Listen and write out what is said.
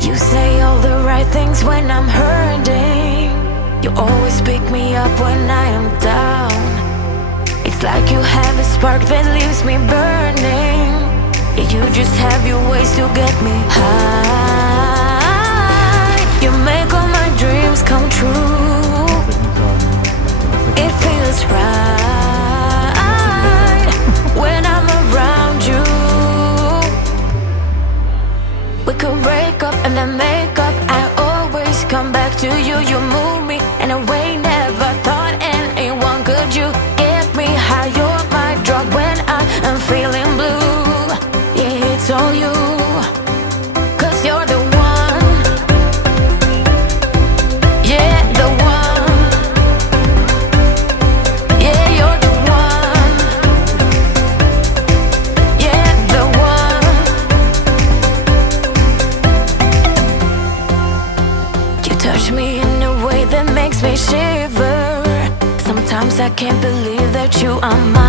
You say all the right things when I'm hurting. You always pick me up when I am down. It's like you have a spark that leaves me burning. You just have your ways to get me high. You make all my dreams come true. It feels right when I'm around you. We could break up and then make up. I always come back to you. You move me in a way never thought anyone could. You get me high. You're my drug when I am feeling blue. Yeah, it's all you, 'cause you're the one. Yeah, the one. Yeah, you're the one. Yeah, the one. You touch me in a way that makes me shiver. Sometimes I can't believe that you are mine.